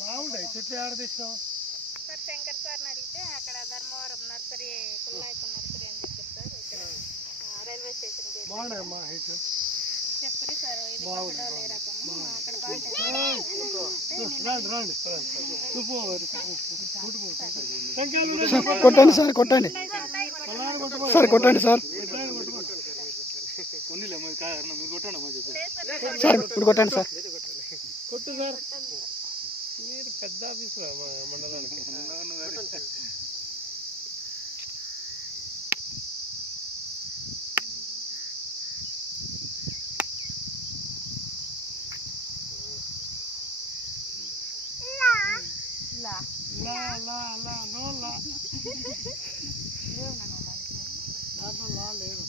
బాగుంటాయి చెట్లు ఆడ తెచ్చినాం సార్. శంకర్ సార్ని అడిగితే అక్కడ ధర్మవరం నర్సరీ పుల్లాయపూర్ నర్సరీ అని చెప్పారు సార్. ఇక్కడ రైల్వే స్టేషన్ బాగున్నాయమ్మా హైట్ చెప్పరు సార్. ఇది పక్కడోళ్ళే రకము అక్కడ బాగుంటాయి. కొట్టండి సార్, కొట్టండి సార్, కొట్టండి సార్, సార్ ఇప్పుడు కొట్టండి సార్. కొట్టు సార్. మీరు పెద్ద ఆఫీసు మండలానికి. దాంట్లో లా లేదు.